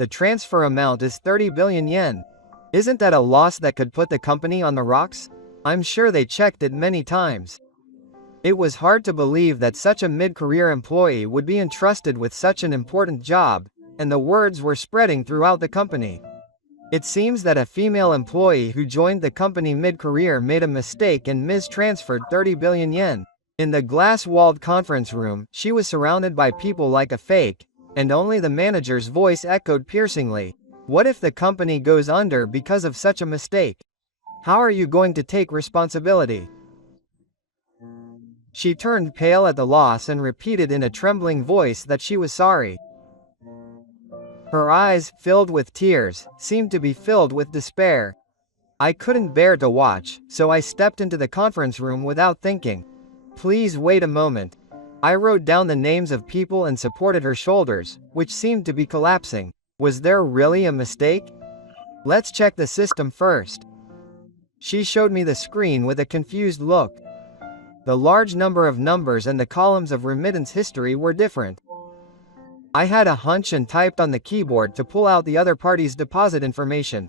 The transfer amount is 30 billion yen. Isn't that a loss that could put the company on the rocks? I'm sure they checked it many times. It was hard to believe that such a mid-career employee would be entrusted with such an important job, and the words were spreading throughout the company. It seems that a female employee who joined the company mid-career made a mistake and mistransferred 30 billion yen. In the glass-walled conference room, she was surrounded by people like a fake, and only the manager's voice echoed piercingly. What if the company goes under because of such a mistake? How are you going to take responsibility? She turned pale at the loss and repeated in a trembling voice that she was sorry. Her eyes, filled with tears, seemed to be filled with despair. I couldn't bear to watch, so I stepped into the conference room without thinking. Please wait a moment. I wrote down the names of people and supported her shoulders, which seemed to be collapsing. Was there really a mistake? Let's check the system first. She showed me the screen with a confused look. The large number of numbers and the columns of remittance history were different. I had a hunch and typed on the keyboard to pull out the other party's deposit information.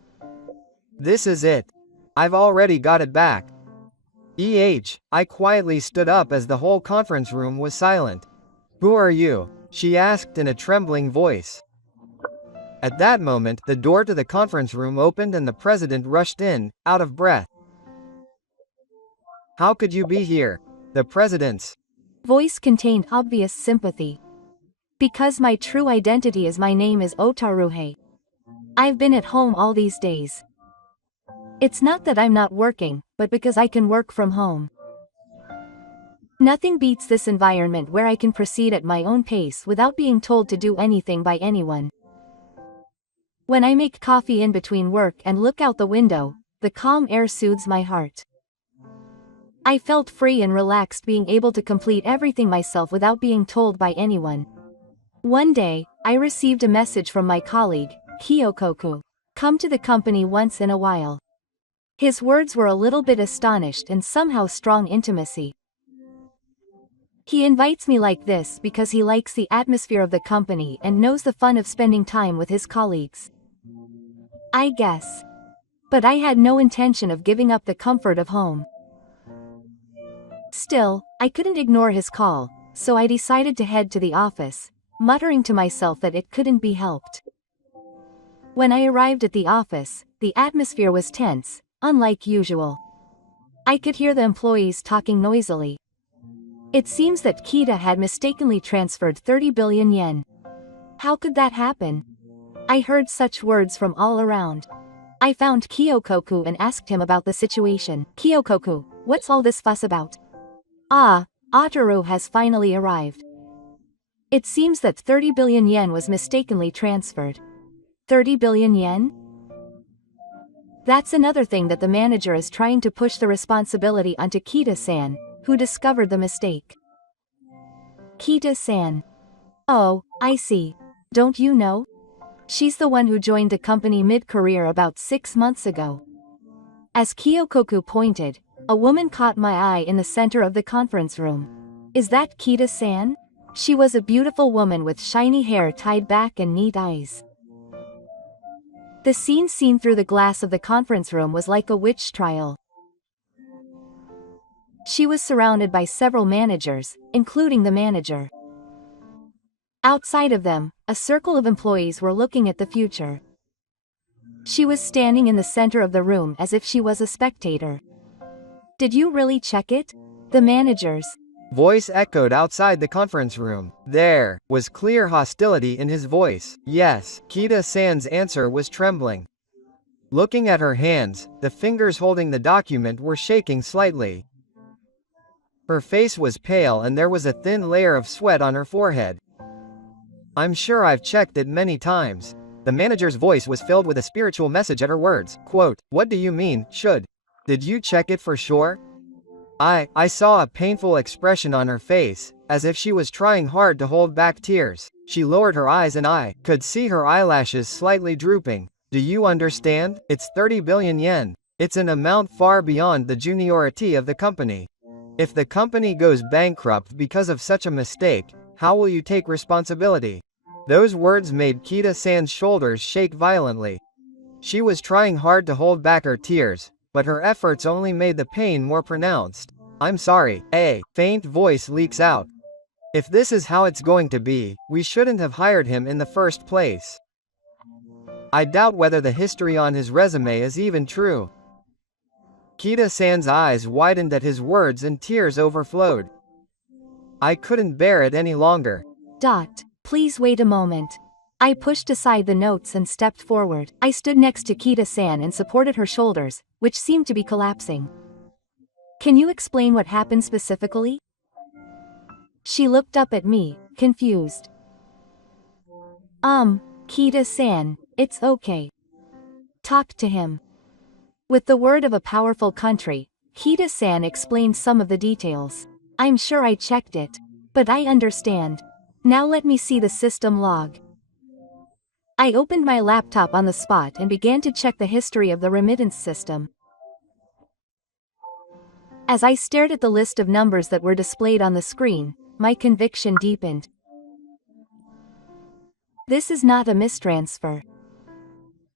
This is it. I've already got it back. I quietly stood up as the whole conference room was silent. Who are you? She asked in a trembling voice. At that moment, the door to the conference room opened and the president rushed in, out of breath. How could you be here? The president's voice contained obvious sympathy. Because my true identity is my name is Otaruhe. I've been at home all these days. It's not that I'm not working, but because I can work from home. Nothing beats this environment where I can proceed at my own pace without being told to do anything by anyone. When I make coffee in between work and look out the window, the calm air soothes my heart. I felt free and relaxed being able to complete everything myself without being told by anyone. One day, I received a message from my colleague, Kyokoku. Come to the company once in a while. His words were a little bit astonished and somehow strong intimacy. He invites me like this because he likes the atmosphere of the company and knows the fun of spending time with his colleagues. I guess. But I had no intention of giving up the comfort of home. Still, I couldn't ignore his call, so I decided to head to the office, muttering to myself that it couldn't be helped. When I arrived at the office, the atmosphere was tense, unlike usual. I could hear the employees talking noisily. It seems that Kita had mistakenly transferred 30 billion yen. How could that happen? I heard such words from all around. I found Kyokoku and asked him about the situation. Kyokoku, what's all this fuss about? Ah, Otaru has finally arrived. It seems that 30 billion yen was mistakenly transferred. 30 billion yen? That's another thing that the manager is trying to push the responsibility onto Kita-san, who discovered the mistake. Kita-san. Oh, I see. Don't you know? She's the one who joined the company mid-career about 6 months ago. As Kyokoku pointed, a woman caught my eye in the center of the conference room. Is that Kita-san? She was a beautiful woman with shiny hair tied back and neat eyes. The scene seen through the glass of the conference room was like a witch trial. She was surrounded by several managers, including the manager. Outside of them, a circle of employees were looking at the future. She was standing in the center of the room as if she was a spectator. Did you really check it? The manager's voice echoed outside the conference room. There was clear hostility in his voice. Yes, Kita-san's answer was trembling. Looking at her hands, the fingers holding the document were shaking slightly. Her face was pale and there was a thin layer of sweat on her forehead. I'm sure I've checked it many times. The manager's voice was filled with a spiritual message at her words. Quote, what do you mean, should? Did you check it for sure? I saw a painful expression on her face, as if she was trying hard to hold back tears. She lowered her eyes and I could see her eyelashes slightly drooping. Do you understand? It's 30 billion yen. It's an amount far beyond the juniority of the company. If the company goes bankrupt because of such a mistake, how will you take responsibility? Those words made Kita-san's shoulders shake violently. She was trying hard to hold back her tears, but her efforts only made the pain more pronounced. I'm sorry, a faint voice leaks out. If this is how it's going to be, we shouldn't have hired him in the first place. I doubt whether the history on his resume is even true. Kita-san's eyes widened at his words and tears overflowed. I couldn't bear it any longer. Please wait a moment. I pushed aside the notes and stepped forward. I stood next to Kita-san and supported her shoulders, which seemed to be collapsing. Can you explain what happened specifically? She looked up at me, confused. Kita-san, it's okay. Talk to him. With the word of a powerful country, Kita-san explained some of the details. I'm sure I checked it. But I understand. Now let me see the system log. I opened my laptop on the spot and began to check the history of the remittance system. As I stared at the list of numbers that were displayed on the screen, my conviction deepened. This is not a mistransfer,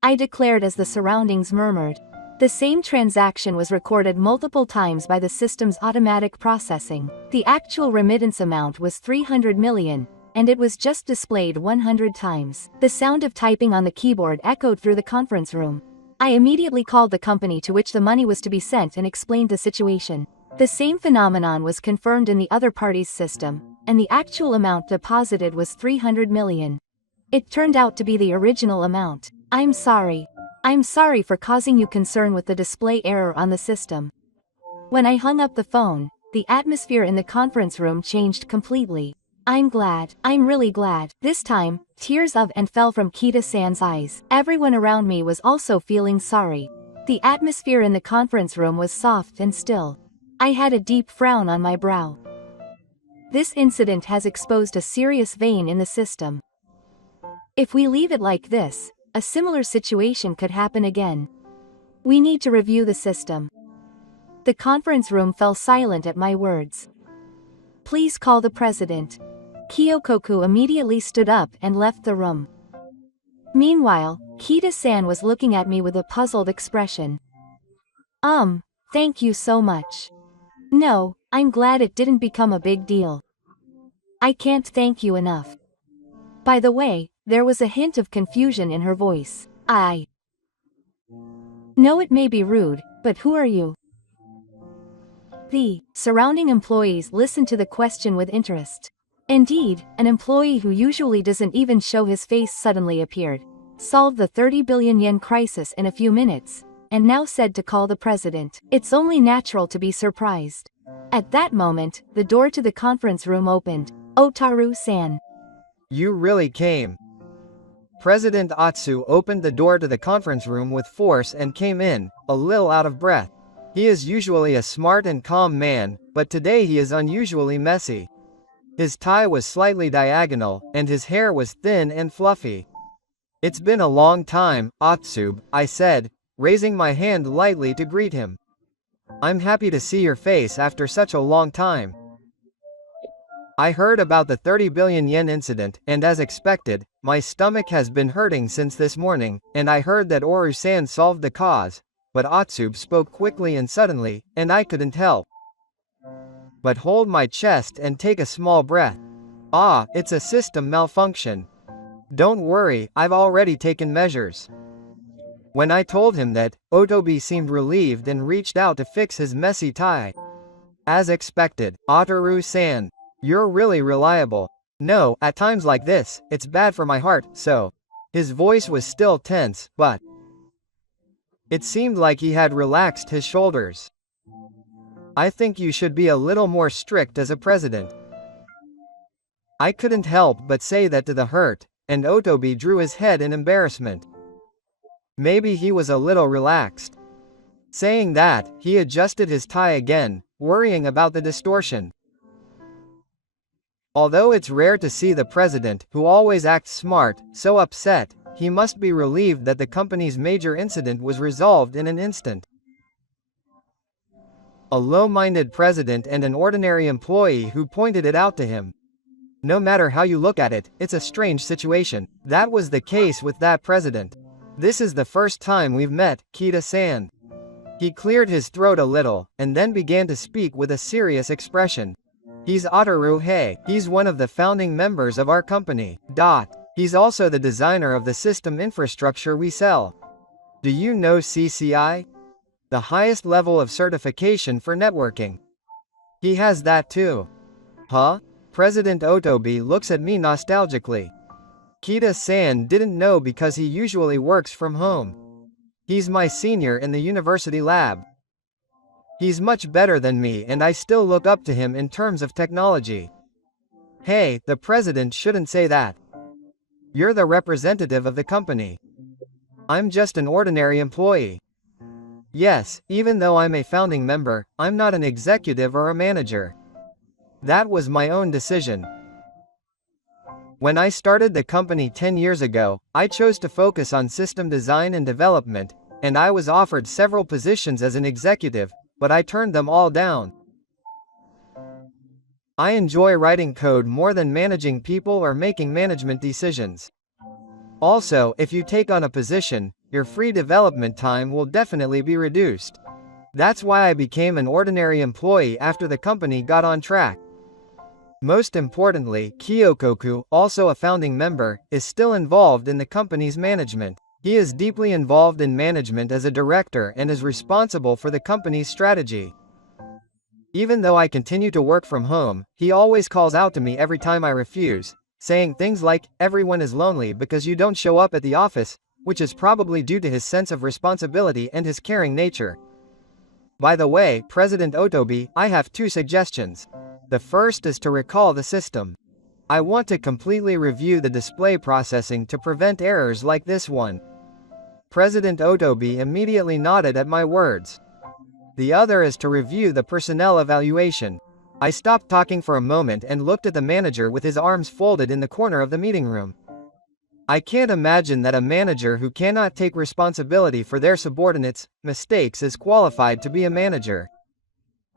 I declared as the surroundings murmured. The same transaction was recorded multiple times by the system's automatic processing. The actual remittance amount was 300 million, and it was just displayed 100 times. The sound of typing on the keyboard echoed through the conference room. I immediately called the company to which the money was to be sent and explained the situation. The same phenomenon was confirmed in the other party's system, and the actual amount deposited was 300 million. It turned out to be the original amount. I'm sorry for causing you concern with the display error on the system. When I hung up the phone, the atmosphere in the conference room changed completely. I'm really glad. This time, tears of and fell from Kita-san's eyes. Everyone around me was also feeling sorry. The atmosphere in the conference room was soft and still. I had a deep frown on my brow. This incident has exposed a serious vein in the system. If we leave it like this, a similar situation could happen again. We need to review the system. The conference room fell silent at my words. Please call the president. Kyokoku immediately stood up and left the room. Meanwhile, Kita-san was looking at me with a puzzled expression. Thank you so much. No, I'm glad it didn't become a big deal. I can't thank you enough. By the way, there was a hint of confusion in her voice. I know it may be rude, but who are you? The surrounding employees listened to the question with interest. Indeed, an employee who usually doesn't even show his face suddenly appeared, solved the 30 billion yen crisis in a few minutes, and now said to call the president. It's only natural to be surprised. At that moment, the door to the conference room opened. Otaru-san. You really came. President Atsu opened the door to the conference room with force and came in, a little out of breath. He is usually a smart and calm man, but today he is unusually messy. His tie was slightly diagonal, and his hair was thin and fluffy. It's been a long time, Atsu, I said, raising my hand lightly to greet him. I'm happy to see your face after such a long time. I heard about the 30 billion yen incident, and as expected, my stomach has been hurting since this morning, and I heard that Oru-san solved the cause, but Atsub spoke quickly and suddenly, and I couldn't help but hold my chest and take a small breath. It's a system malfunction. Don't worry, I've already taken measures. When I told him that, Otobi seemed relieved and reached out to fix his messy tie. As expected, Otaru-san, you're really reliable. No, at times like this, it's bad for my heart, so. His voice was still tense, but it seemed like he had relaxed his shoulders. I think you should be a little more strict as a president. I couldn't help but say that to the hurt, and Otobi drew his head in embarrassment. Maybe he was a little relaxed. Saying that, he adjusted his tie again, worrying about the distortion. Although it's rare to see the president, who always acts smart, so upset, he must be relieved that the company's major incident was resolved in an instant. A low-minded president and an ordinary employee who pointed it out to him. No matter how you look at it, it's a strange situation. That was the case with that president. This is the first time we've met, Kita-san. He cleared his throat a little, and then began to speak with a serious expression. He's Ataru Hei. He's one of the founding members of our company. He's also the designer of the system infrastructure we sell. Do you know CCI? The highest level of certification for networking. He has that too. Huh? President Otobi looks at me nostalgically. Kita-san didn't know because he usually works from home. He's my senior in the university lab. He's much better than me and I still look up to him in terms of technology. Hey, the president shouldn't say that. You're the representative of the company. I'm just an ordinary employee. Yes, even though I'm a founding member, I'm not an executive or a manager. That was my own decision. When I started the company 10 years ago, I chose to focus on system design and development, and I was offered several positions as an executive, but I turned them all down. I enjoy writing code more than managing people or making management decisions. Also, if you take on a position, your free development time will definitely be reduced. That's why I became an ordinary employee after the company got on track. Most importantly, Kyokoku, also a founding member, is still involved in the company's management. He is deeply involved in management as a director and is responsible for the company's strategy. Even though I continue to work from home, he always calls out to me every time I refuse, saying things like, "Everyone is lonely because you don't show up at the office," which is probably due to his sense of responsibility and his caring nature. By the way, President Otobi, I have two suggestions. The first is to recall the system. I want to completely review the display processing to prevent errors like this one. President Otobi immediately nodded at my words. The other is to review the personnel evaluation. I stopped talking for a moment and looked at the manager with his arms folded in the corner of the meeting room. I can't imagine that a manager who cannot take responsibility for their subordinates' mistakes is qualified to be a manager.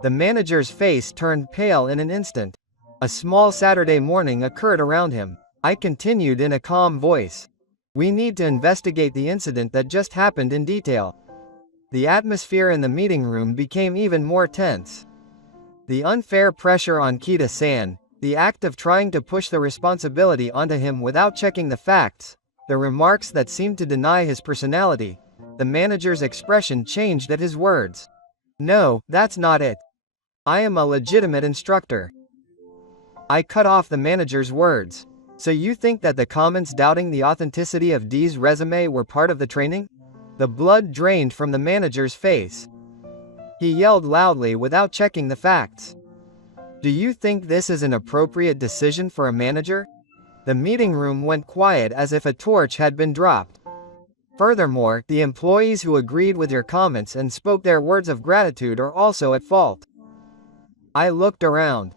The manager's face turned pale in an instant. A small Saturday morning occurred around him. I continued in a calm voice. We need to investigate the incident that just happened in detail. The atmosphere in the meeting room became even more tense. The unfair pressure on Kita-san, the act of trying to push the responsibility onto him without checking the facts, the remarks that seemed to deny his personality, the manager's expression changed at his words. No, that's not it. I am a legitimate instructor. I cut off the manager's words. So you think that the comments doubting the authenticity of D's resume were part of the training? The blood drained from the manager's face. He yelled loudly without checking the facts. Do you think this is an appropriate decision for a manager? The meeting room went quiet as if a torch had been dropped. Furthermore, the employees who agreed with your comments and spoke their words of gratitude are also at fault. I looked around.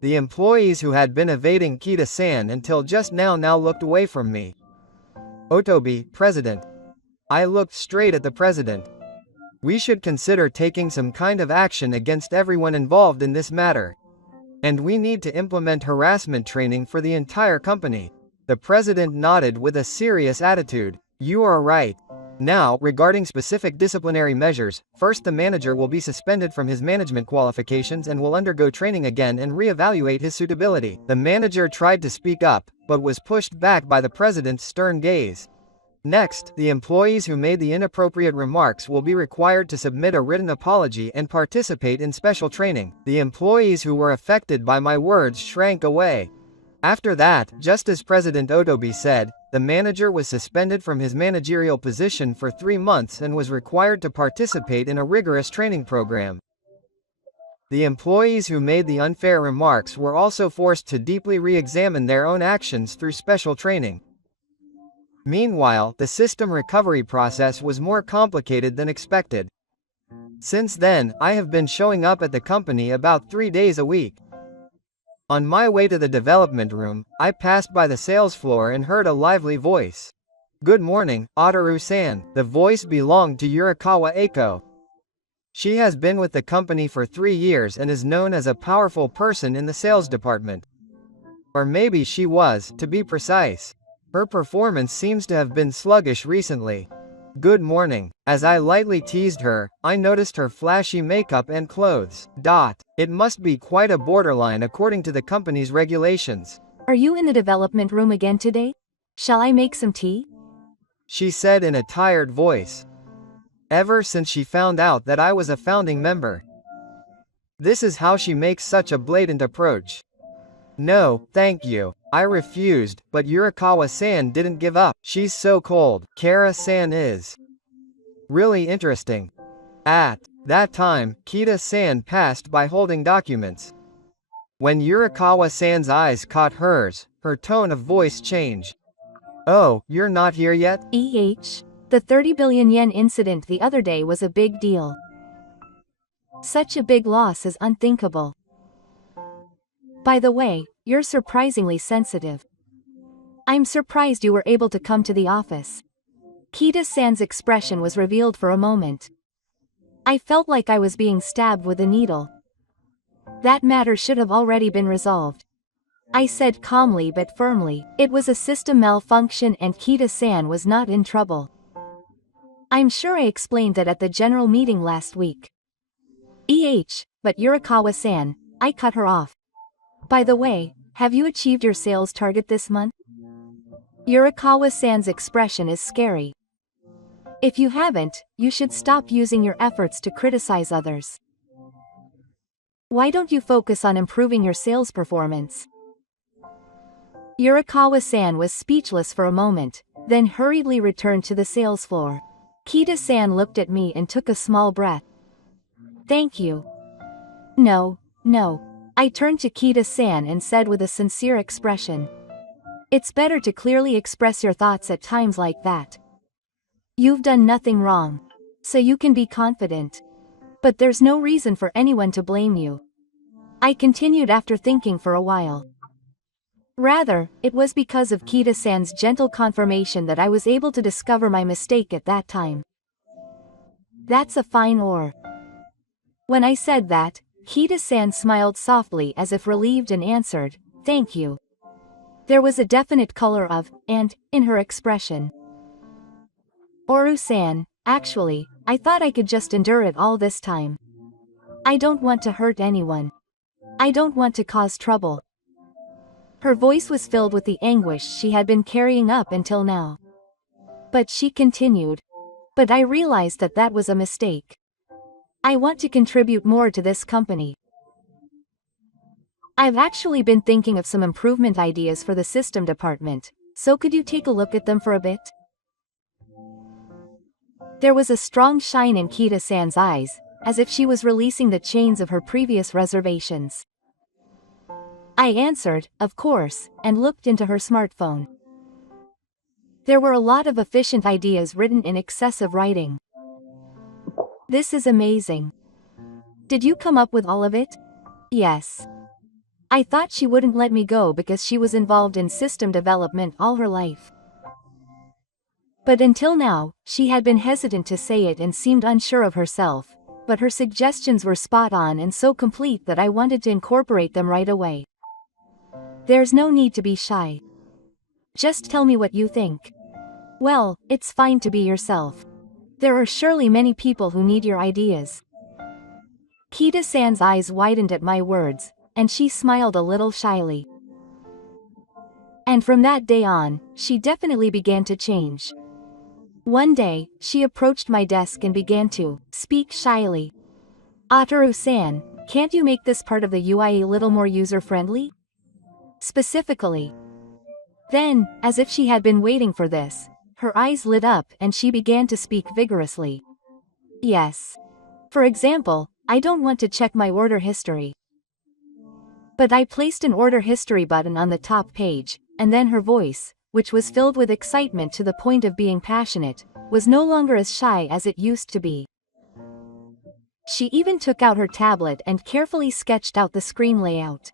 The employees who had been evading Kita-san until just now looked away from me. Otobi, President. I looked straight at the President. We should consider taking some kind of action against everyone involved in this matter. And we need to implement harassment training for the entire company. The President nodded with a serious attitude. You are right. Now, regarding specific disciplinary measures, first the manager will be suspended from his management qualifications and will undergo training again and re-evaluate his suitability. The manager tried to speak up, but was pushed back by the President's stern gaze. Next, the employees who made the inappropriate remarks will be required to submit a written apology and participate in special training. The employees who were affected by my words shrank away. After that, just as President Otobi said, the manager was suspended from his managerial position for 3 months and was required to participate in a rigorous training program. The employees who made the unfair remarks were also forced to deeply re-examine their own actions through special training. Meanwhile, the system recovery process was more complicated than expected. Since then, I have been showing up at the company about 3 days a week. On my way to the development room, I passed by the sales floor and heard a lively voice. Good morning, Ataru-san. The voice belonged to Yurikawa Eiko. She has been with the company for 3 years and is known as a powerful person in the sales department. Or maybe she was, to be precise. Her performance seems to have been sluggish recently. Good morning. As I lightly teased her, I noticed her flashy makeup and clothes. It must be quite a borderline according to the company's regulations. Are you in the development room again today? Shall I make some tea? She said in a tired voice. Ever since she found out that I was a founding member. This is how she makes such a blatant approach. No, thank you. I refused, but Yurikawa-san didn't give up. She's so cold. Kara-san is. Really interesting. At that time, Kita-san passed by holding documents. When Yurikawa-san's eyes caught hers, her tone of voice changed. Oh, you're not here yet? The 30 billion yen incident the other day was a big deal. Such a big loss is unthinkable. By the way, you're surprisingly sensitive. I'm surprised you were able to come to the office. Kita-san's expression was revealed for a moment. I felt like I was being stabbed with a needle. That matter should have already been resolved. I said calmly but firmly. It was a system malfunction and Kita-san was not in trouble. I'm sure I explained that at the general meeting last week. But Yurikawa-san, I cut her off. By the way, have you achieved your sales target this month? Yurikawa-san's expression is scary. If you haven't, you should stop using your efforts to criticize others. Why don't you focus on improving your sales performance? Yurikawa-san was speechless for a moment, then hurriedly returned to the sales floor. Kita-san looked at me and took a small breath. Thank you. No. I turned to Kita-san and said with a sincere expression. It's better to clearly express your thoughts at times like that. You've done nothing wrong. So you can be confident. But there's no reason for anyone to blame you. I continued after thinking for a while. Rather, it was because of Kita-san's gentle confirmation that I was able to discover my mistake at that time. That's a fine ore. When I said that, Kita-san smiled softly as if relieved and answered, thank you. There was a definite color of, and, in her expression. Oru-san, actually, I thought I could just endure it all this time. I don't want to hurt anyone. I don't want to cause trouble. Her voice was filled with the anguish she had been carrying up until now. But she continued. But I realized that that was a mistake. I want to contribute more to this company. I've actually been thinking of some improvement ideas for the system department, so could you take a look at them for a bit? There was a strong shine in Kita-san's eyes, as if she was releasing the chains of her previous reservations. I answered, of course, and looked into her smartphone. There were a lot of efficient ideas written in excessive writing. This is amazing. Did you come up with all of it? Yes. I thought she wouldn't let me go because she was involved in system development all her life. But until now, she had been hesitant to say it and seemed unsure of herself, but her suggestions were spot on and so complete that I wanted to incorporate them right away. There's no need to be shy. Just tell me what you think. Well, it's fine to be yourself. There are surely many people who need your ideas. Kita-san's eyes widened at my words, and she smiled a little shyly. And from that day on, she definitely began to change. One day, she approached my desk and began to speak shyly. Ataru-san, can't you make this part of the UI a little more user-friendly? Specifically. Then, as if she had been waiting for this, her eyes lit up and she began to speak vigorously. Yes. For example, I don't want to check my order history. But I placed an order history button on the top page, and then her voice, which was filled with excitement to the point of being passionate, was no longer as shy as it used to be. She even took out her tablet and carefully sketched out the screen layout.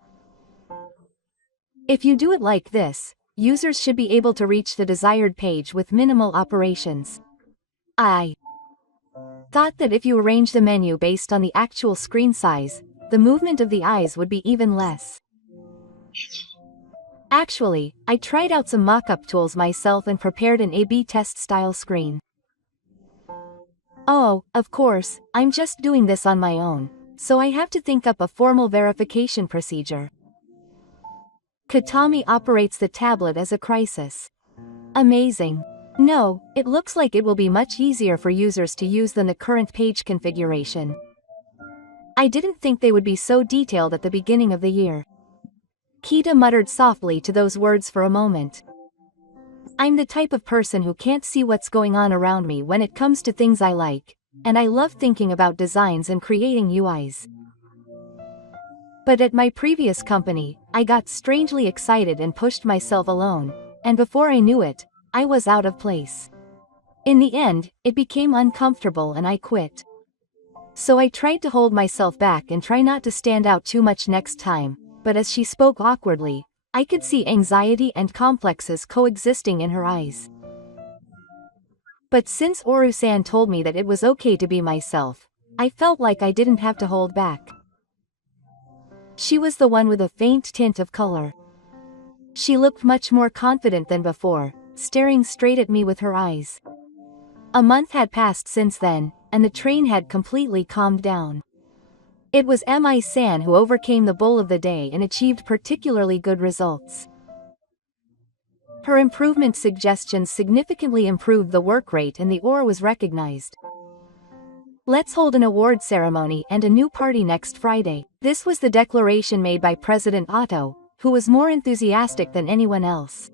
If you do it like this, users should be able to reach the desired page with minimal operations. I thought that if you arrange the menu based on the actual screen size, the movement of the eyes would be even less. Actually, I tried out some mock-up tools myself and prepared an A/B test style screen. Oh, of course, I'm just doing this on my own, so I have to think up a formal verification procedure. Katami operates the tablet as a crisis. Amazing. No, it looks like it will be much easier for users to use than the current page configuration. I didn't think they would be so detailed at the beginning of the year. Kita muttered softly to those words for a moment. I'm the type of person who can't see what's going on around me when it comes to things I like, and I love thinking about designs and creating UIs. But at my previous company, I got strangely excited and pushed myself alone, and before I knew it, I was out of place. In the end, it became uncomfortable and I quit. So I tried to hold myself back and try not to stand out too much next time, but as she spoke awkwardly, I could see anxiety and complexes coexisting in her eyes. But since Oru-san told me that it was okay to be myself, I felt like I didn't have to hold back. She was the one with a faint tint of color. She looked much more confident than before, staring straight at me with her eyes. A month had passed since then, and the train had completely calmed down. It was Mi-san who overcame the bull of the day and achieved particularly good results. Her improvement suggestions significantly improved the work rate and the OR was recognized. Let's hold an award ceremony and a new party next Friday. This was the declaration made by President Otto, who was more enthusiastic than anyone else.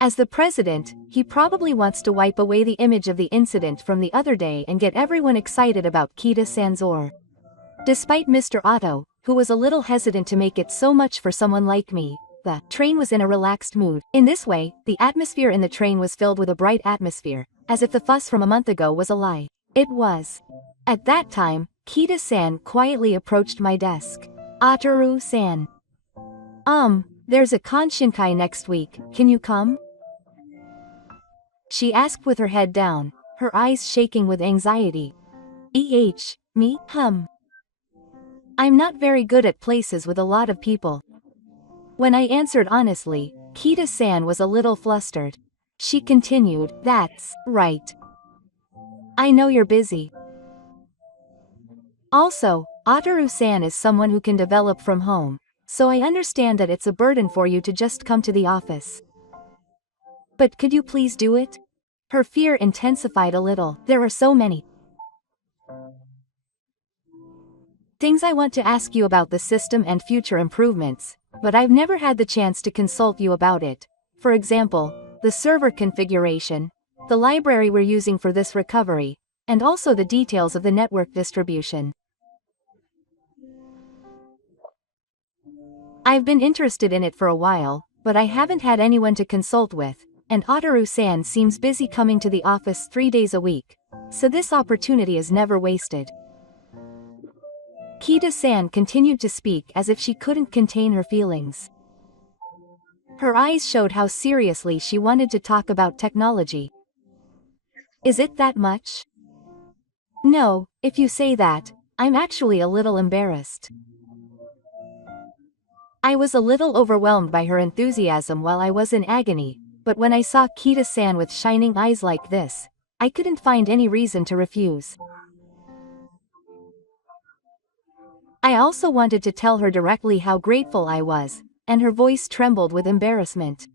As the president, he probably wants to wipe away the image of the incident from the other day and get everyone excited about Kita-san's OR. Despite Mr. Otto, who was a little hesitant to make it so much for someone like me, the train was in a relaxed mood. In this way, the atmosphere in the train was filled with a bright atmosphere, as if the fuss from a month ago was a lie. It was. At that time, Kita-san quietly approached my desk. Ataru-san. There's a Konshinkai next week, can you come? She asked with her head down, her eyes shaking with anxiety. Me? I'm not very good at places with a lot of people. When I answered honestly, Kita-san was a little flustered. She continued, that's right. I know you're busy. Also, Ataru-san is someone who can develop from home, so I understand that it's a burden for you to just come to the office. But could you please do it? Her fear intensified a little. There are so many things I want to ask you about the system and future improvements, but I've never had the chance to consult you about it. For example, the server configuration, the library we're using for this recovery, and also the details of the network distribution. I've been interested in it for a while, but I haven't had anyone to consult with, and Ataru-san seems busy coming to the office 3 days a week, so this opportunity is never wasted. Kita-san continued to speak as if she couldn't contain her feelings. Her eyes showed how seriously she wanted to talk about technology. Is it that much? No, if you say that, I'm actually a little embarrassed. I was a little overwhelmed by her enthusiasm while I was in agony, but when I saw Kita-san with shining eyes like this, I couldn't find any reason to refuse. I also wanted to tell her directly how grateful I was, and her voice trembled with embarrassment.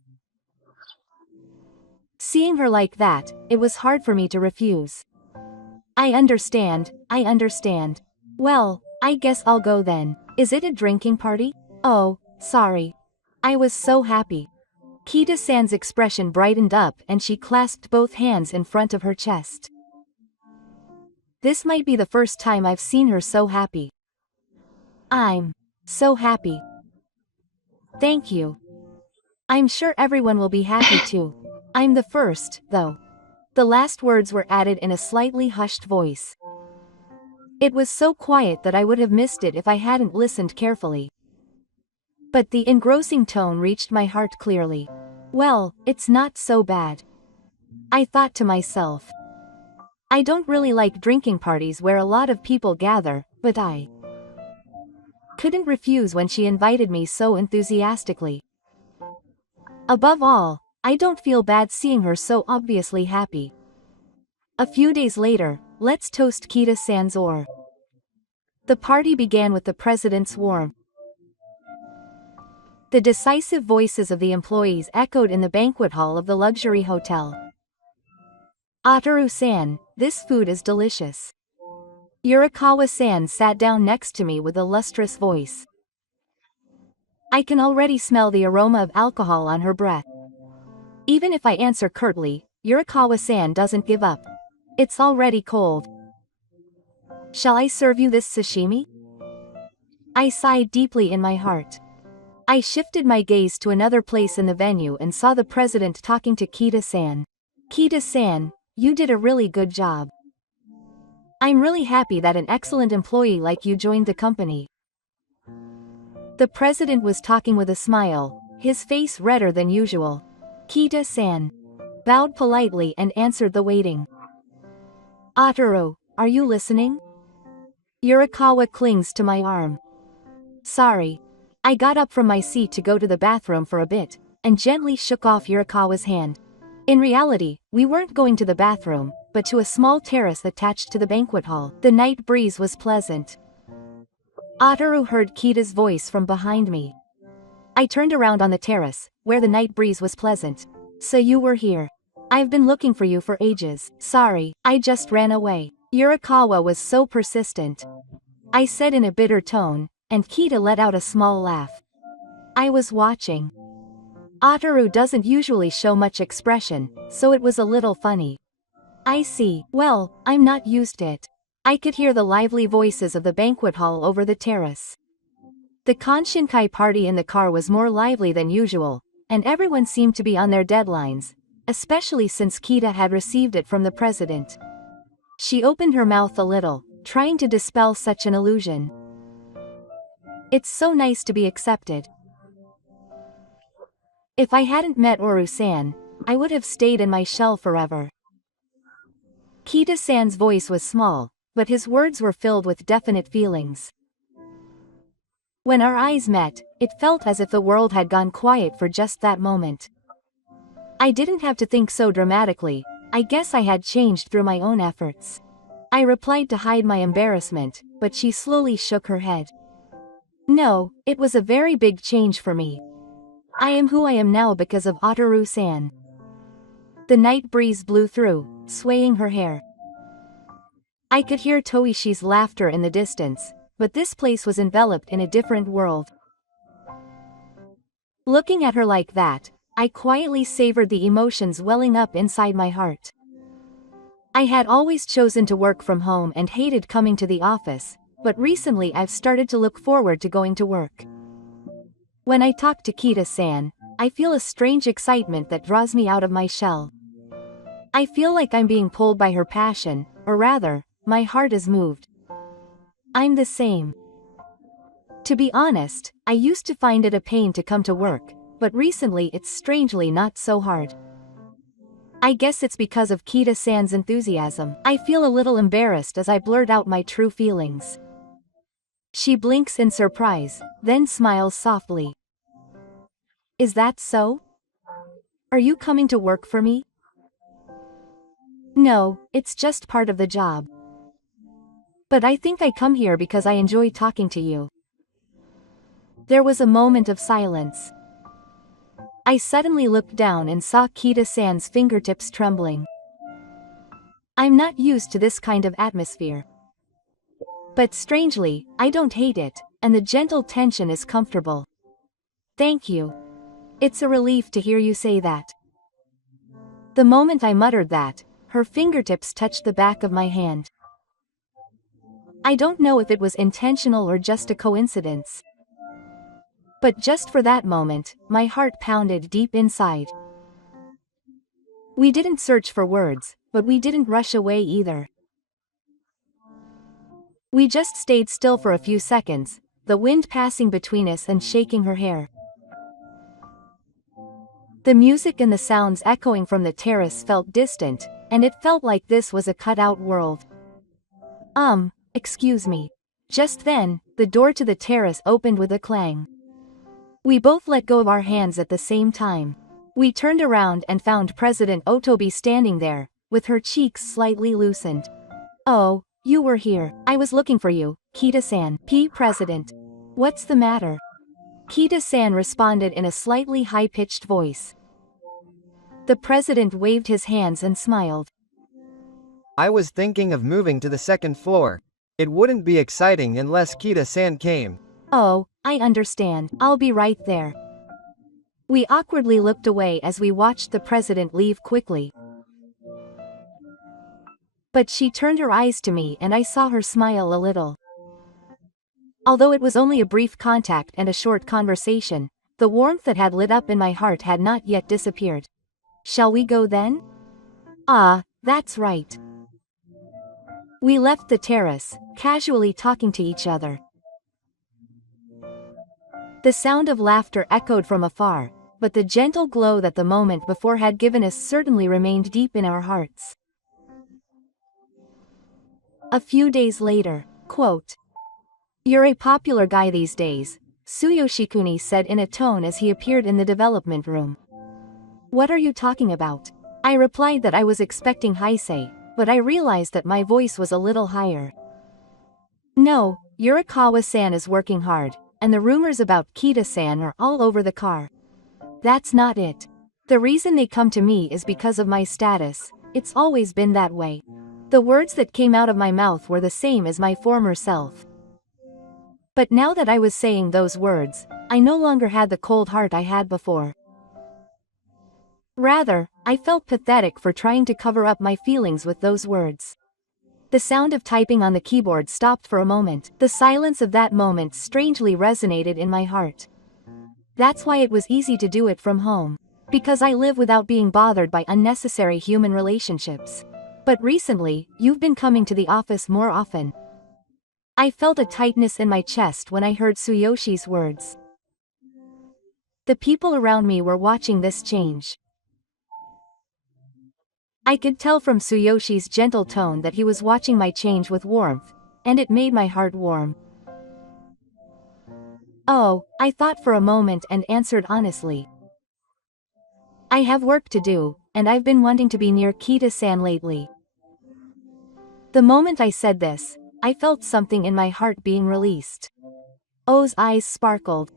Seeing her like that, it was hard for me to refuse. I understand. Well, I guess I'll go then. Is it a drinking party? Oh, sorry. I was so happy. Kita-san's expression brightened up and she clasped both hands in front of her chest. This might be the first time I've seen her so happy. I'm so happy. Thank you. I'm sure everyone will be happy too. I'm the first, though. The last words were added in a slightly hushed voice. It was so quiet that I would have missed it if I hadn't listened carefully. But the engrossing tone reached my heart clearly. Well, it's not so bad. I thought to myself. I don't really like drinking parties where a lot of people gather, but I couldn't refuse when she invited me so enthusiastically. Above all, I don't feel bad seeing her so obviously happy. A few days later, let's toast Kita-san's or. The party began with the president's warmth. The decisive voices of the employees echoed in the banquet hall of the luxury hotel. Ataru-san, this food is delicious. Yurikawa-san sat down next to me with a lustrous voice. I can already smell the aroma of alcohol on her breath. Even if I answer curtly, Yurikawa-san doesn't give up. It's already cold. Shall I serve you this sashimi? I sighed deeply in my heart. I shifted my gaze to another place in the venue and saw the president talking to Kita-san. Kita-san, you did a really good job. I'm really happy that an excellent employee like you joined the company. The president was talking with a smile, his face redder than usual. Kita-san bowed politely and answered the waiting. Ataru, are you listening? Yurikawa clings to my arm. Sorry. I got up from my seat to go to the bathroom for a bit, and gently shook off Yurikawa's hand. In reality, we weren't going to the bathroom, but to a small terrace attached to the banquet hall. The night breeze was pleasant. Ataru heard Kita's voice from behind me. I turned around on the terrace, where the night breeze was pleasant. So you were here. I've been looking for you for ages. Sorry, I just ran away. Yurikawa was so persistent. I said in a bitter tone, and Kita let out a small laugh. I was watching. Ataru doesn't usually show much expression, so it was a little funny. I see. Well, I'm not used to it. I could hear the lively voices of the banquet hall over the terrace. The Konshinkai party in the car was more lively than usual, and everyone seemed to be on their deadlines, especially since Kita had received it from the president. She opened her mouth a little, trying to dispel such an illusion. It's so nice to be accepted. If I hadn't met Oru-san, I would have stayed in my shell forever. Kita-san's voice was small, but his words were filled with definite feelings. When our eyes met, it felt as if the world had gone quiet for just that moment. I didn't have to think so dramatically, I guess I had changed through my own efforts. I replied to hide my embarrassment, but she slowly shook her head. No, it was a very big change for me. I am who I am now because of Ataru-san. The night breeze blew through, swaying her hair. I could hear Toishi's laughter in the distance, but this place was enveloped in a different world. Looking at her like that, I quietly savored the emotions welling up inside my heart. I had always chosen to work from home and hated coming to the office, but recently I've started to look forward to going to work. When I talk to Kita-san, I feel a strange excitement that draws me out of my shell. I feel like I'm being pulled by her passion, or rather, my heart is moved. I'm the same. To be honest, I used to find it a pain to come to work, but recently it's strangely not so hard. I guess it's because of Kita-san's enthusiasm. I feel a little embarrassed as I blurt out my true feelings. She blinks in surprise, then smiles softly. Is that so? Are you coming to work for me? No, it's just part of the job. But I think I come here because I enjoy talking to you. There was a moment of silence. I suddenly looked down and saw Kita-san's fingertips trembling. I'm not used to this kind of atmosphere. But strangely, I don't hate it, and the gentle tension is comfortable. Thank you. It's a relief to hear you say that. The moment I muttered that, her fingertips touched the back of my hand. I don't know if it was intentional or just a coincidence. But just for that moment, my heart pounded deep inside. We didn't search for words, but we didn't rush away either. We just stayed still for a few seconds, the wind passing between us and shaking her hair. The music and the sounds echoing from the terrace felt distant, and it felt like this was a cut-out world. Excuse me. Just then, the door to the terrace opened with a clang. We both let go of our hands at the same time. We turned around and found President Otobi standing there, with her cheeks slightly loosened. "Oh, you were here. I was looking for you, Kita-san." President. "What's the matter?" Kita-san responded in a slightly high-pitched voice. The president waved his hands and smiled. I was thinking of moving to the second floor. It wouldn't be exciting unless Kita-san came. "Oh, I understand. I'll be right there." We awkwardly looked away as we watched the president leave quickly. But she turned her eyes to me and I saw her smile a little. Although it was only a brief contact and a short conversation, the warmth that had lit up in my heart had not yet disappeared. "Shall we go then?" "Ah, that's right." We left the terrace, casually talking to each other. The sound of laughter echoed from afar, but the gentle glow that the moment before had given us certainly remained deep in our hearts. A few days later, quote, "You're a popular guy these days," Tsuyoshi-kuni said in a tone as he appeared in the development room. "What are you talking about?" I replied that I was expecting Heisei, but I realized that my voice was a little higher. "No, Yurikawa-san is working hard, and the rumors about Kita-san are all over the car. That's not it. The reason they come to me is because of my status. It's always been that way." The words that came out of my mouth were the same as my former self. But now that I was saying those words, I no longer had the cold heart I had before. Rather, I felt pathetic for trying to cover up my feelings with those words. The sound of typing on the keyboard stopped for a moment. The silence of that moment strangely resonated in my heart. That's why it was easy to do it from home. Because I live without being bothered by unnecessary human relationships. But recently, you've been coming to the office more often. I felt a tightness in my chest when I heard Tsuyoshi's words. The people around me were watching this change. I could tell from Tsuyoshi's gentle tone that he was watching my change with warmth, and it made my heart warm. "Oh," I thought for a moment and answered honestly. "I have work to do, and I've been wanting to be near Kita-san lately." The moment I said this, I felt something in my heart being released. O's eyes sparkled.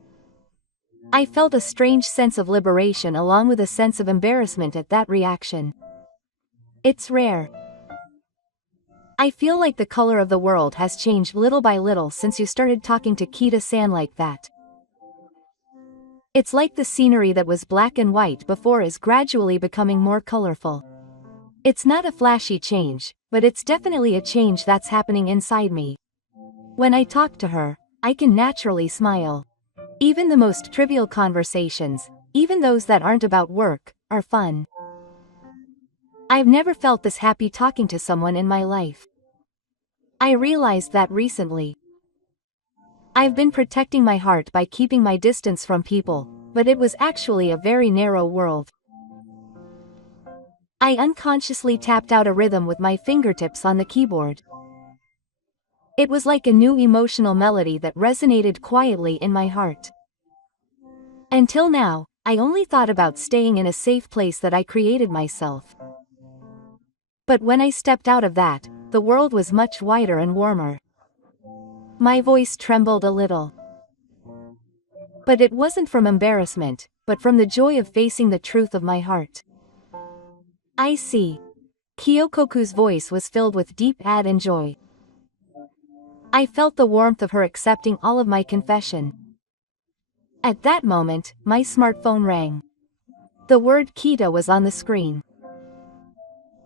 I felt a strange sense of liberation along with a sense of embarrassment at that reaction. It's rare. I feel like the color of the world has changed little by little since you started talking to Kita-san like that. It's like the scenery that was black and white before is gradually becoming more colorful. It's not a flashy change, but it's definitely a change that's happening inside me. When I talk to her, I can naturally smile. Even the most trivial conversations, even those that aren't about work, are fun. I've never felt this happy talking to someone in my life. I realized that recently. I've been protecting my heart by keeping my distance from people, but it was actually a very narrow world. I unconsciously tapped out a rhythm with my fingertips on the keyboard. It was like a new emotional melody that resonated quietly in my heart. Until now, I only thought about staying in a safe place that I created myself. But when I stepped out of that, the world was much wider and warmer. My voice trembled a little. But it wasn't from embarrassment, but from the joy of facing the truth of my heart. "I see." Kyokoku's voice was filled with deep awe and joy. I felt the warmth of her accepting all of my confession. At that moment, my smartphone rang. The word Kita was on the screen.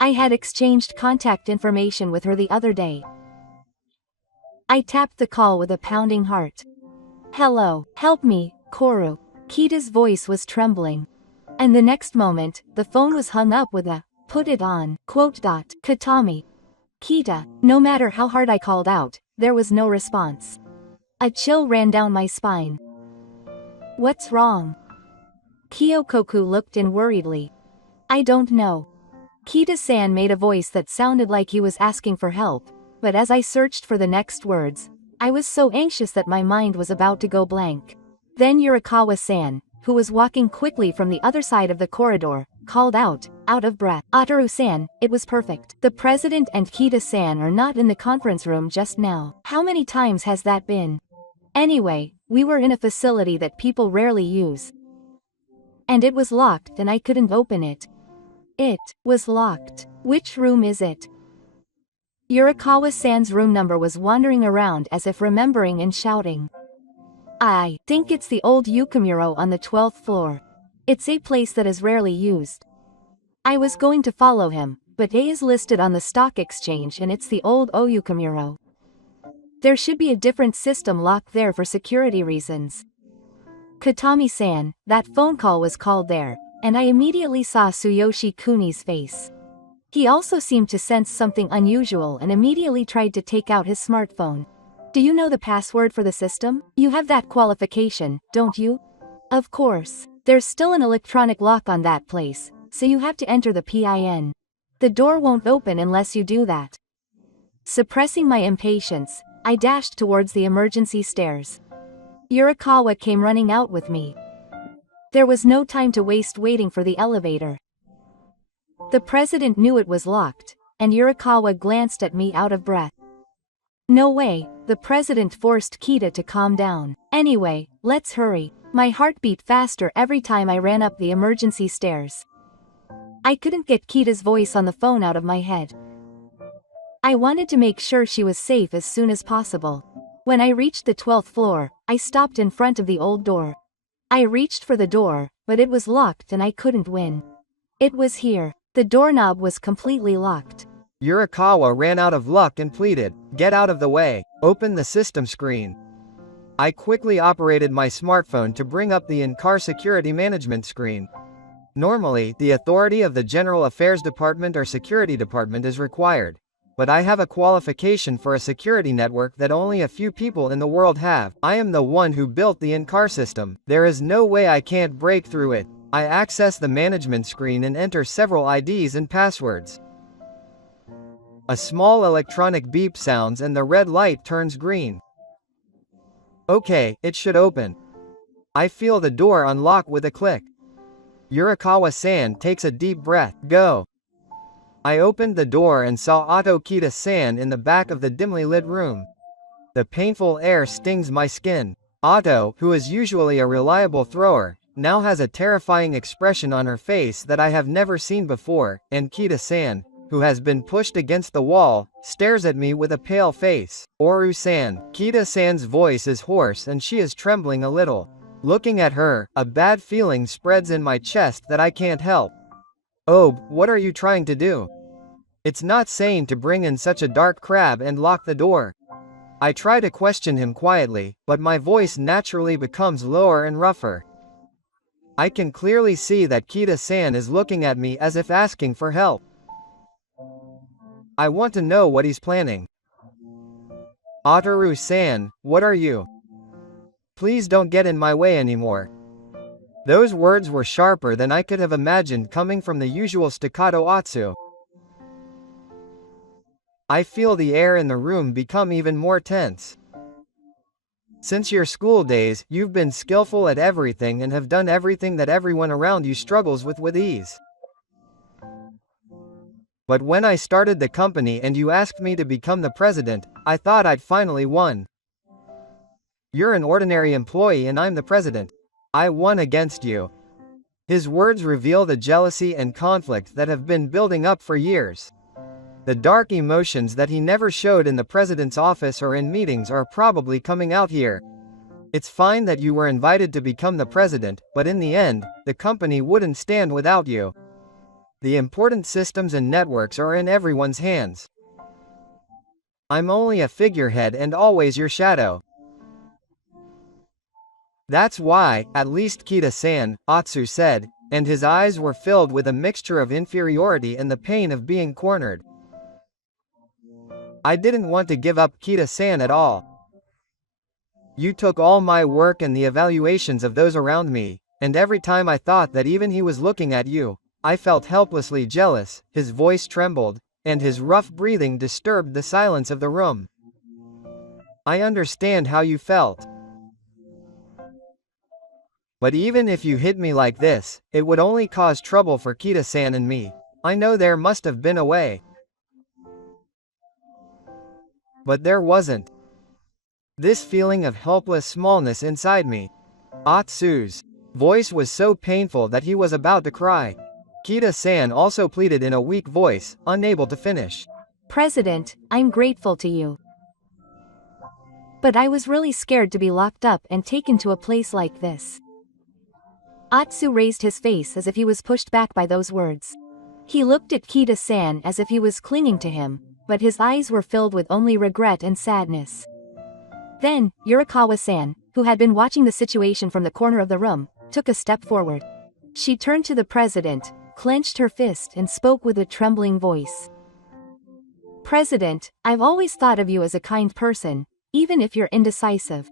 I had exchanged contact information with her the other day. I tapped the call with a pounding heart. "Hello, help me, Koru." Kita's voice was trembling. And the next moment, the phone was hung up with a, "Put it on, quote dot, Katami." Kita, no matter how hard I called out, there was no response. A chill ran down my spine. "What's wrong?" Kyokoku looked in worriedly. "I don't know." Kita-san made a voice that sounded like he was asking for help, but as I searched for the next words, I was so anxious that my mind was about to go blank. Then Yurikawa-san, who was walking quickly from the other side of the corridor, called out of breath, "Ataru-san, it was perfect. The president and Kita-san are not in the conference room just now. How many times has that been? Anyway, we were in a facility that people rarely use. And it was locked and I couldn't open it. It was locked. Which room is it?" Yurikawa-san's room number was wandering around as if remembering and shouting. "I think it's the old Yukamuro on the 12th floor. It's a place that is rarely used." I was going to follow him, but A is listed on the stock exchange and it's the old Oyukamuro. There should be a different system locked there for security reasons. Katami-san, that phone call was called there, and I immediately saw Tsuyoshi Kuni's face. He also seemed to sense something unusual and immediately tried to take out his smartphone. "Do you know the password for the system? You have that qualification, don't you?" "Of course. There's still an electronic lock on that place, so you have to enter the PIN. The door won't open unless you do that." Suppressing my impatience, I dashed towards the emergency stairs. Yurikawa came running out with me. There was no time to waste waiting for the elevator. The president knew it was locked, and Yurikawa glanced at me out of breath. "No way," the president forced Kita to calm down. "Anyway, let's hurry." My heart beat faster every time I ran up the emergency stairs. I couldn't get Kita's voice on the phone out of my head. I wanted to make sure she was safe as soon as possible. When I reached the 12th floor, I stopped in front of the old door. I reached for the door, but it was locked and I couldn't win. It was here. The doorknob was completely locked. Yurikawa ran out of luck and pleaded, "Get out of the way, open the system screen." I quickly operated my smartphone to bring up the in-car security management screen. Normally, the authority of the General Affairs Department or Security Department is required. But I have a qualification for a security network that only a few people in the world have. I am the one who built the in-car system. There is no way I can't break through it. I access the management screen and enter several IDs and passwords. A small electronic beep sounds and the red light turns green. Okay, it should open. I feel the door unlock with a click. Yurikawa-san takes a deep breath. Go. I opened the door and saw Otto Kita-san in the back of the dimly lit room. The painful air stings my skin. Otto, who is usually a reliable thrower, now has a terrifying expression on her face that I have never seen before, and Kita-san, who has been pushed against the wall, stares at me with a pale face. "Oru-san." Kita-san's voice is hoarse and she is trembling a little. Looking at her, a bad feeling spreads in my chest that I can't help. "Oh, what are you trying to do? It's not sane to bring in such a dark crab and lock the door." I try to question him quietly, but my voice naturally becomes lower and rougher. I can clearly see that Kita-san is looking at me as if asking for help. I want to know what he's planning. "Ataru-san, what are you? Please don't get in my way anymore." Those words were sharper than I could have imagined coming from the usual staccato Atsu. I feel the air in the room become even more tense. "Since your school days, you've been skillful at everything and have done everything that everyone around you struggles with ease. But when I started the company and you asked me to become the president, I thought I'd finally won. You're an ordinary employee and I'm the president. I won against you." His words reveal the jealousy and conflict that have been building up for years. The dark emotions that he never showed in the president's office or in meetings are probably coming out here. "It's fine that you were invited to become the president, but in the end, the company wouldn't stand without you. The important systems and networks are in everyone's hands. I'm only a figurehead and always your shadow. That's why, at least Kita-san," Atsu said, and his eyes were filled with a mixture of inferiority and the pain of being cornered. "I didn't want to give up Kita-san at all. You took all my work and the evaluations of those around me, and every time I thought that even he was looking at you, I felt helplessly jealous." His voice trembled, and his rough breathing disturbed the silence of the room. "I understand how you felt. But even if you hit me like this, it would only cause trouble for Kita-san and me. I know there must have been a way. But there wasn't. This feeling of helpless smallness inside me. Atsu's voice was so painful that he was about to cry. Kita-san also pleaded in a weak voice, unable to finish. President, I'm grateful to you. But I was really scared to be locked up and taken to a place like this. Atsu raised his face as if he was pushed back by those words. He looked at Kita-san as if he was clinging to him, but his eyes were filled with only regret and sadness. Then, Yurikawa-san, who had been watching the situation from the corner of the room, took a step forward. She turned to the president, clenched her fist and spoke with a trembling voice. President, I've always thought of you as a kind person, even if you're indecisive.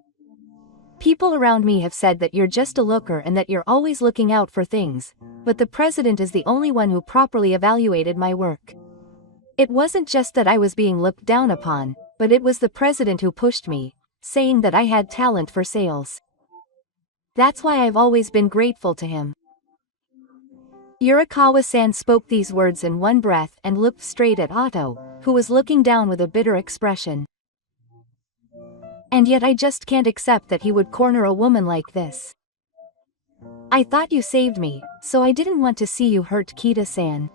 People around me have said that you're just a looker and that you're always looking out for things, but the president is the only one who properly evaluated my work. It wasn't just that I was being looked down upon, but it was the president who pushed me, saying that I had talent for sales. That's why I've always been grateful to him. Yurikawa-san spoke these words in one breath and looked straight at Otto, who was looking down with a bitter expression. And yet I just can't accept that he would corner a woman like this. I thought you saved me, so I didn't want to see you hurt Kita-san.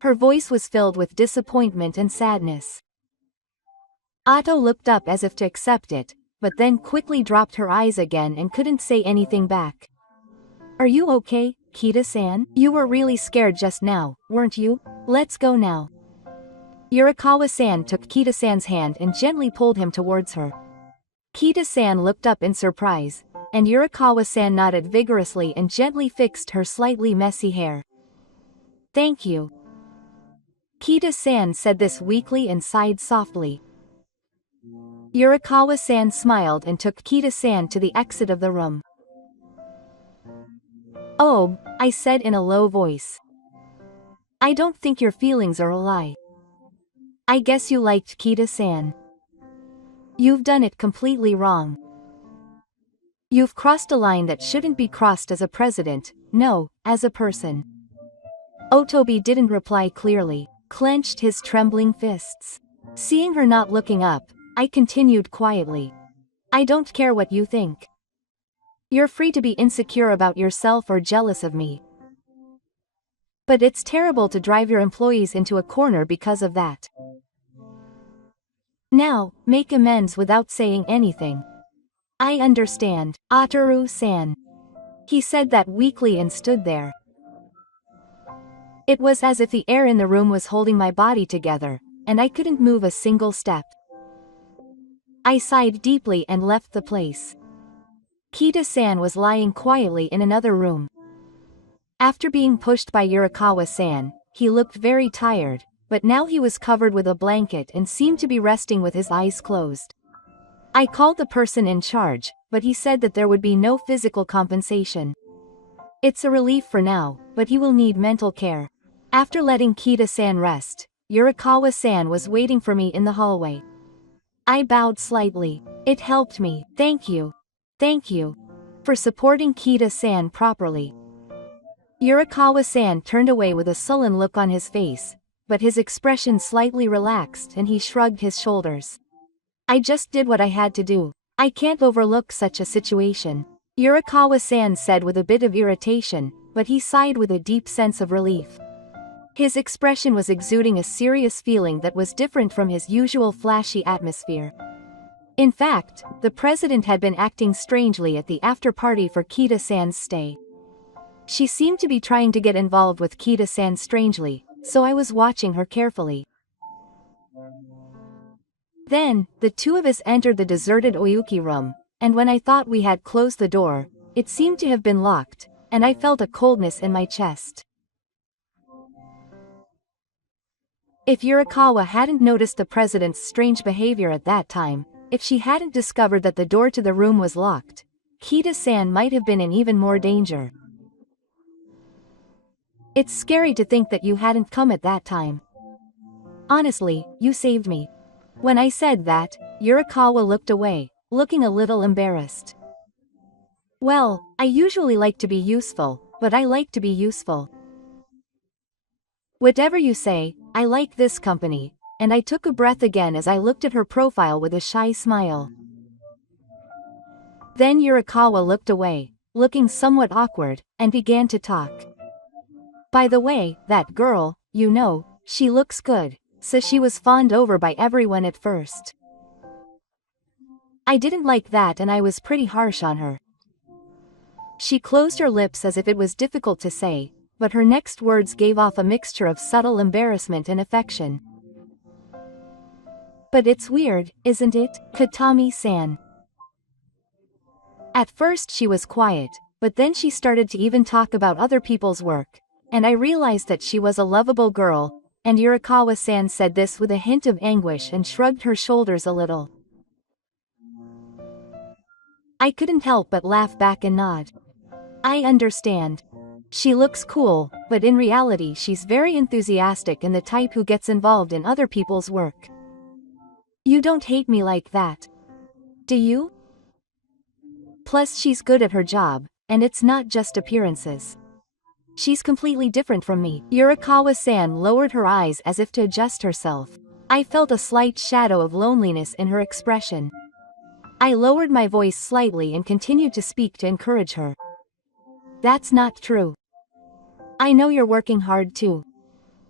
Her voice was filled with disappointment and sadness. Otto looked up as if to accept it, but then quickly dropped her eyes again and couldn't say anything back. Are you okay, Kita-san? You were really scared just now, weren't you? Let's go now. Yurikawa-san took Kita-san's hand and gently pulled him towards her. Kita-san looked up in surprise, and Yurikawa-san nodded vigorously and gently fixed her slightly messy hair. Thank you. Kita-san said this weakly and sighed softly. Yurikawa-san smiled and took Kita-san to the exit of the room. Oh, I said in a low voice. I don't think your feelings are a lie. I guess you liked Kita-san. You've done it completely wrong. You've crossed a line that shouldn't be crossed as a president, no, as a person. Otobi didn't reply clearly, clenched his trembling fists. Seeing her not looking up, I continued quietly. I don't care what you think. You're free to be insecure about yourself or jealous of me. But it's terrible to drive your employees into a corner because of that. Now, make amends without saying anything. I understand, Ataru-san. He said that weakly and stood there. It was as if the air in the room was holding my body together, and I couldn't move a single step. I sighed deeply and left the place. Kita-san was lying quietly in another room. After being pushed by Yurikawa-san, he looked very tired, but now he was covered with a blanket and seemed to be resting with his eyes closed. I called the person in charge, but he said that there would be no physical compensation. It's a relief for now, but he will need mental care. After letting Kita-san rest, Yurikawa-san was waiting for me in the hallway. I bowed slightly. It helped me. Thank you. Thank you. For supporting Kita-san properly. Yurikawa-san turned away with a sullen look on his face, but his expression slightly relaxed and he shrugged his shoulders. I just did what I had to do. I can't overlook such a situation. Yurikawa-san said with a bit of irritation, but he sighed with a deep sense of relief. His expression was exuding a serious feeling that was different from his usual flashy atmosphere. In fact, the president had been acting strangely at the after-party for Kita-san's stay. She seemed to be trying to get involved with Kita-san strangely, so I was watching her carefully. Then, the two of us entered the deserted Oyuki room, and when I thought we had closed the door, it seemed to have been locked, and I felt a coldness in my chest. If Yurikawa hadn't noticed the president's strange behavior at that time, if she hadn't discovered that the door to the room was locked, Kita-san might have been in even more danger. It's scary to think that you hadn't come at that time. Honestly, you saved me. When I said that, Yurikawa looked away, looking a little embarrassed. Well, I usually like to be useful, but I like to be useful. Whatever you say, I like this company, and I took a breath again as I looked at her profile with a shy smile. Then Yurikawa looked away, looking somewhat awkward, and began to talk. By the way, that girl, you know, she looks good, so she was fawned over by everyone at first. I didn't like that and I was pretty harsh on her. She closed her lips as if it was difficult to say, but her next words gave off a mixture of subtle embarrassment and affection. But it's weird, isn't it, Katami-san? At first she was quiet, but then she started to even talk about other people's work, and I realized that she was a lovable girl, and Yurikawa-san said this with a hint of anguish and shrugged her shoulders a little. I couldn't help but laugh back and nod. I understand. She looks cool, but in reality she's very enthusiastic and the type who gets involved in other people's work. You don't hate me like that. Do you? Plus she's good at her job, and it's not just appearances. She's completely different from me. Yurikawa-san lowered her eyes as if to adjust herself. I felt a slight shadow of loneliness in her expression. I lowered my voice slightly and continued to speak to encourage her. That's not true. I know you're working hard too.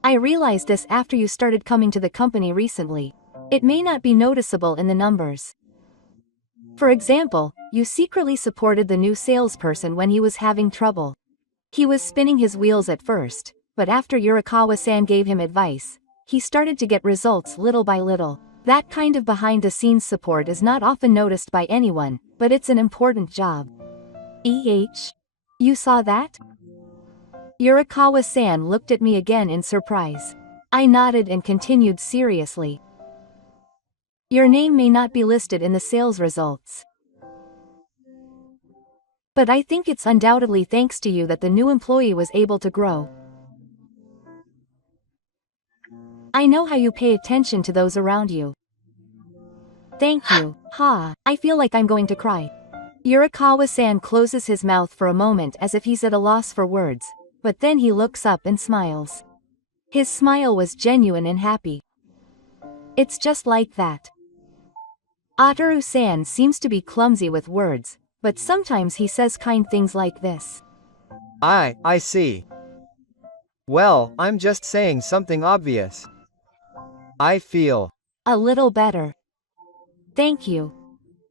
I realized this after you started coming to the company recently. It may not be noticeable in the numbers. For example, you secretly supported the new salesperson when he was having trouble. He was spinning his wheels at first, but after Yurikawa-san gave him advice, he started to get results little by little. That kind of behind-the-scenes support is not often noticed by anyone, but it's an important job. You saw that? Yurikawa-san looked at me again in surprise. I nodded and continued seriously. Your name may not be listed in the sales results. But I think it's undoubtedly thanks to you that the new employee was able to grow. I know how you pay attention to those around you. Thank you. I feel like I'm going to cry. Yurikawa-san closes his mouth for a moment as if he's at a loss for words, but then he looks up and smiles. His smile was genuine and happy. It's just like that. Ataru-san seems to be clumsy with words, but sometimes he says kind things like this. I see. Well, I'm just saying something obvious. I feel a little better. Thank you.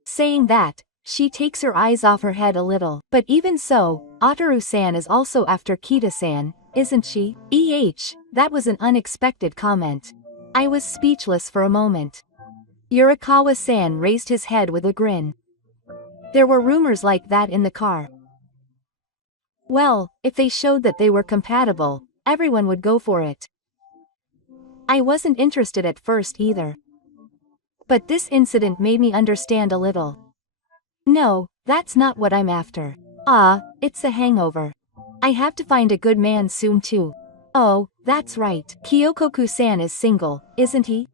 Saying that, she takes her eyes off her head a little. But even so, Ataru-san is also after Kita-san, isn't she? That was an unexpected comment. I was speechless for a moment. Yurikawa-san raised his head with a grin. There were rumors like that in the car. Well, if they showed that they were compatible, everyone would go for it. I wasn't interested at first either. But this incident made me understand a little. No, that's not what I'm after. It's a hangover. I have to find a good man soon too. Oh, that's right. Kyokoku-san is single, isn't he?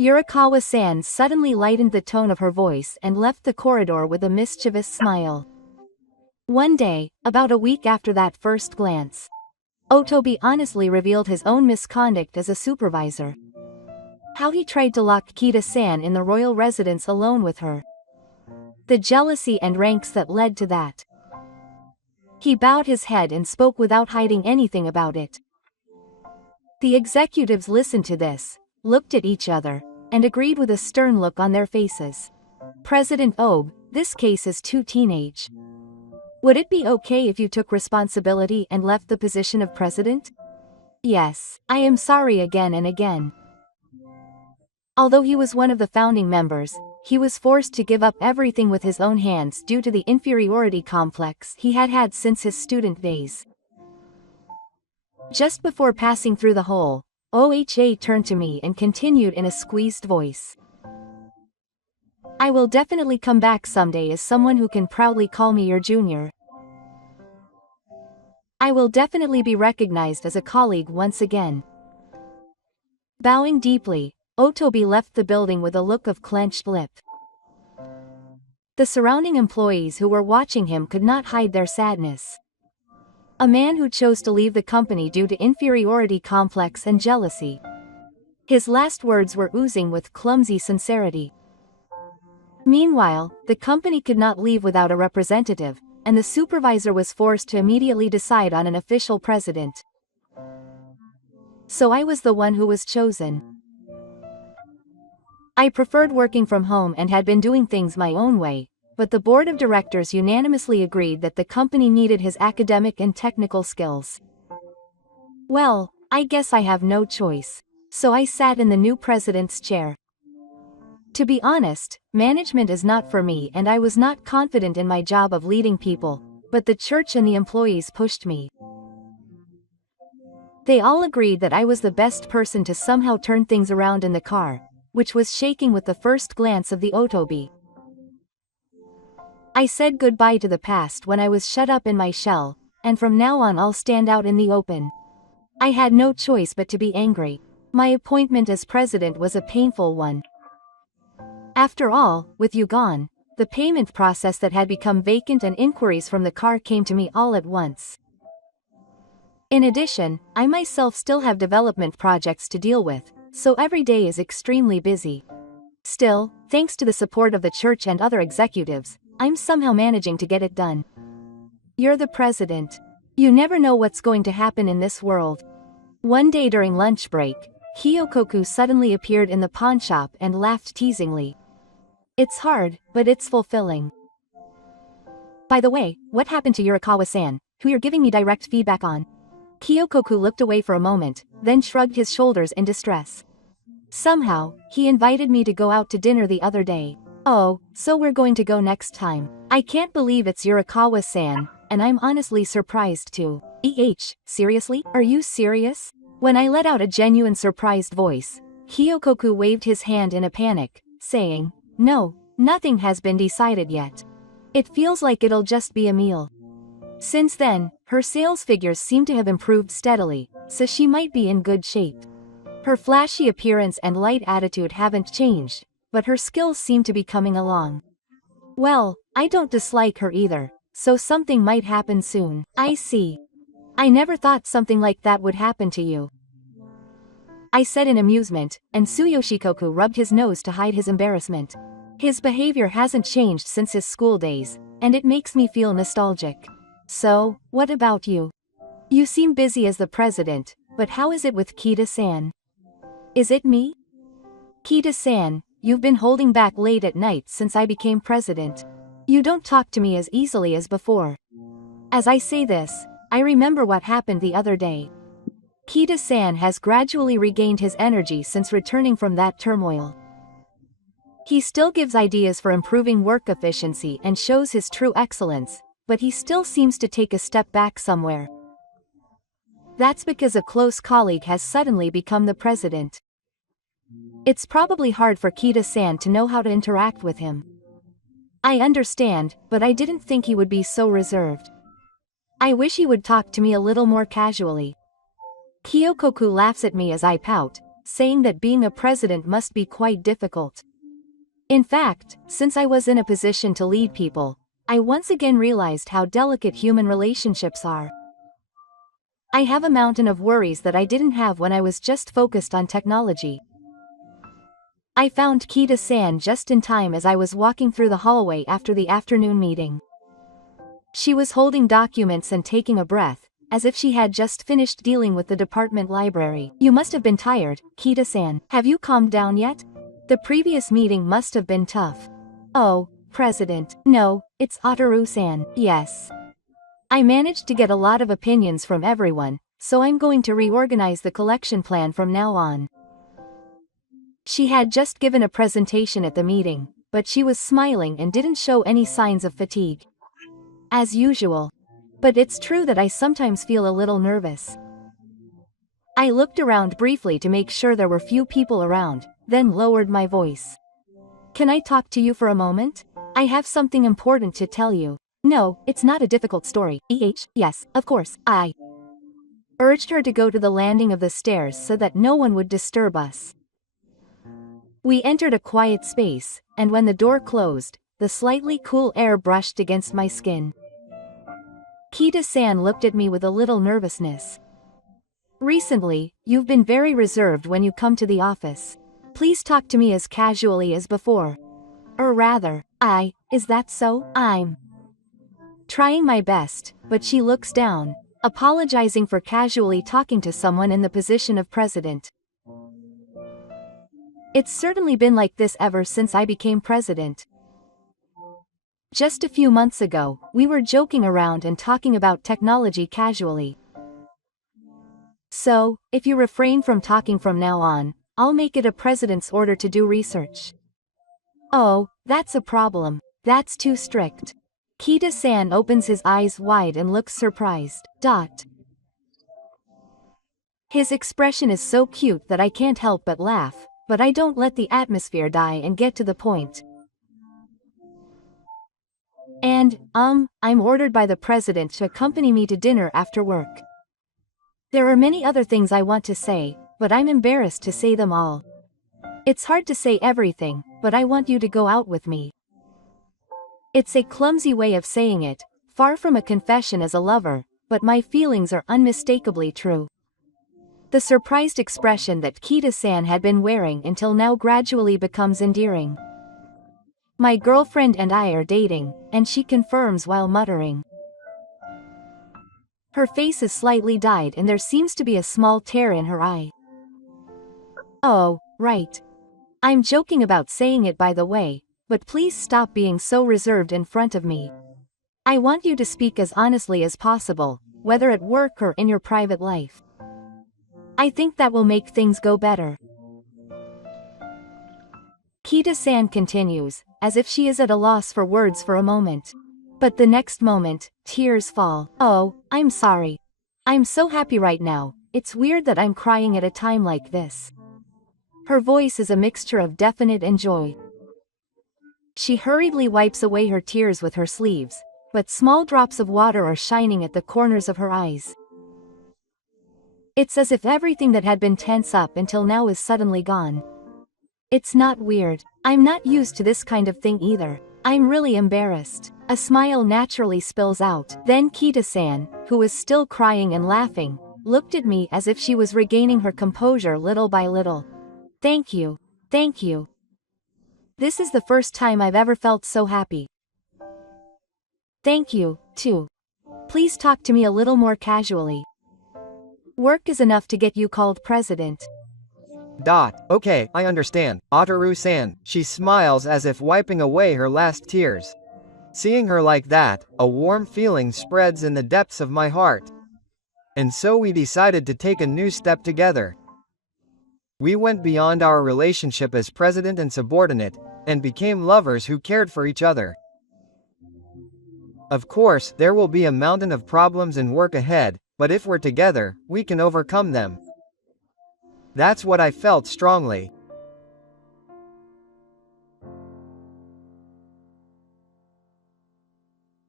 Yurikawa-san suddenly lightened the tone of her voice and left the corridor with a mischievous smile. One day, about a week after that first glance, Otobi honestly revealed his own misconduct as a supervisor. How he tried to lock Kita-san in the royal residence alone with her. The jealousy and ranks that led to that. He bowed his head and spoke without hiding anything about it. The executives listened to this, looked at each other, and agreed with a stern look on their faces. President Obe, this case is too teenage. Would it be okay if you took responsibility and left the position of president? Yes, I am sorry again and again. Although he was one of the founding members, he was forced to give up everything with his own hands due to the inferiority complex he had had since his student days. Just before passing through the hole, OHA turned to me and continued in a squeezed voice. I will definitely come back someday as someone who can proudly call me your junior. I will definitely be recognized as a colleague once again. Bowing deeply, Otobi left the building with a look of clenched lip. The surrounding employees who were watching him could not hide their sadness. A man who chose to leave the company due to inferiority complex and jealousy. His last words were oozing with clumsy sincerity. Meanwhile, the company could not leave without a representative, and the supervisor was forced to immediately decide on an official president. So I was the one who was chosen. I preferred working from home and had been doing things my own way, but the board of directors unanimously agreed that the company needed his academic and technical skills. Well, I guess I have no choice. So I sat in the new president's chair. To be honest, management is not for me and I was not confident in my job of leading people, but the church and the employees pushed me. They all agreed that I was the best person to somehow turn things around in the car, which was shaking with the first glance of the Otobi. I said goodbye to the past when I was shut up in my shell, and from now on I'll stand out in the open. I had no choice but to be angry. My appointment as president was a painful one. After all, with you gone, the payment process that had become vacant and inquiries from the car came to me all at once. In addition, I myself still have development projects to deal with, so every day is extremely busy. Still, thanks to the support of the church and other executives, I'm somehow managing to get it done. You're the president. You never know what's going to happen in this world. One day during lunch break, Kyokoku suddenly appeared in the pawn shop and laughed teasingly. It's hard, but it's fulfilling. By the way, what happened to Yurikawa-san, who you're giving me direct feedback on? Kyokoku looked away for a moment, then shrugged his shoulders in distress. Somehow, he invited me to go out to dinner the other day. Oh, so we're going to go next time. I can't believe it's Yurikawa-san, and I'm honestly surprised too. Seriously? Are you serious? When I let out a genuine surprised voice, Kyokoku waved his hand in a panic, saying, No, nothing has been decided yet. It feels like it'll just be a meal. Since then, her sales figures seem to have improved steadily, so she might be in good shape. Her flashy appearance and light attitude haven't changed, but her skills seem to be coming along. Well, I don't dislike her either, so something might happen soon. I see. I never thought something like that would happen to you, I said in amusement, and Tsuyoshikoku rubbed his nose to hide his embarrassment. His behavior hasn't changed since his school days, and it makes me feel nostalgic. So, what about you? You seem busy as the president, but how is it with Kita-san? Is it me? Kita-san, you've been holding back late at night since I became president. You don't talk to me as easily as before. As I say this, I remember what happened the other day. Kita-san has gradually regained his energy since returning from that turmoil. He still gives ideas for improving work efficiency and shows his true excellence, but he still seems to take a step back somewhere. That's because a close colleague has suddenly become the president. It's probably hard for Kita-san to know how to interact with him. I understand, but I didn't think he would be so reserved. I wish he would talk to me a little more casually. Kyokoku laughs at me as I pout, saying that being a president must be quite difficult. In fact, since I was in a position to lead people, I once again realized how delicate human relationships are. I have a mountain of worries that I didn't have when I was just focused on technology. I found Kita-san just in time as I was walking through the hallway after the afternoon meeting. She was holding documents and taking a breath, as if she had just finished dealing with the department library. You must have been tired, Kita-san. Have you calmed down yet? The previous meeting must have been tough. Oh, President. No, it's Ataru-san. Yes. I managed to get a lot of opinions from everyone, so I'm going to reorganize the collection plan from now on. She had just given a presentation at the meeting, but she was smiling and didn't show any signs of fatigue. As usual. But it's true that I sometimes feel a little nervous. I looked around briefly to make sure there were few people around, then lowered my voice. Can I talk to you for a moment? I have something important to tell you. No, it's not a difficult story. Yes, of course, I urged her to go to the landing of the stairs so that no one would disturb us. We entered a quiet space, and when the door closed, the slightly cool air brushed against my skin. Kita-san looked at me with a little nervousness. Recently, you've been very reserved when you come to the office. Please talk to me as casually as before. Or rather, is that so? I'm trying my best, but she looks down, apologizing for casually talking to someone in the position of president. It's certainly been like this ever since I became president. Just a few months ago, we were joking around and talking about technology casually. So, if you refrain from talking from now on, I'll make it a president's order to do research. Oh, that's a problem. That's too strict. Kita-san opens his eyes wide and looks surprised. His expression is so cute that I can't help but laugh, but I don't let the atmosphere die and get to the point. And, I'm ordered by the president to accompany me to dinner after work. There are many other things I want to say, but I'm embarrassed to say them all. It's hard to say everything, but I want you to go out with me. It's a clumsy way of saying it, far from a confession as a lover, but my feelings are unmistakably true. The surprised expression that Kita-san had been wearing until now gradually becomes endearing. My girlfriend and I are dating, and she confirms while muttering. Her face is slightly dyed and there seems to be a small tear in her eye. Oh, right. I'm joking about saying it by the way, but please stop being so reserved in front of me. I want you to speak as honestly as possible, whether at work or in your private life. I think that will make things go better. Kita-san continues, as if she is at a loss for words for a moment. But the next moment, tears fall. Oh, I'm sorry. I'm so happy right now, it's weird that I'm crying at a time like this. Her voice is a mixture of definite and joy. She hurriedly wipes away her tears with her sleeves, but small drops of water are shining at the corners of her eyes. It's as if everything that had been tense up until now is suddenly gone. It's not weird. I'm not used to this kind of thing either. I'm really embarrassed. A smile naturally spills out. Then Kita-san, who was still crying and laughing, looked at me as if she was regaining her composure little by little. Thank you. Thank you. This is the first time I've ever felt so happy. Thank you, too. Please talk to me a little more casually. Work is enough to get you called president. Okay, I understand, Ataru-san. She smiles as if wiping away her last tears. Seeing her like that, a warm feeling spreads in the depths of my heart. And so we decided to take a new step together. We went beyond our relationship as president and subordinate, and became lovers who cared for each other. Of course, there will be a mountain of problems and work ahead, but if we're together, we can overcome them. That's what I felt strongly.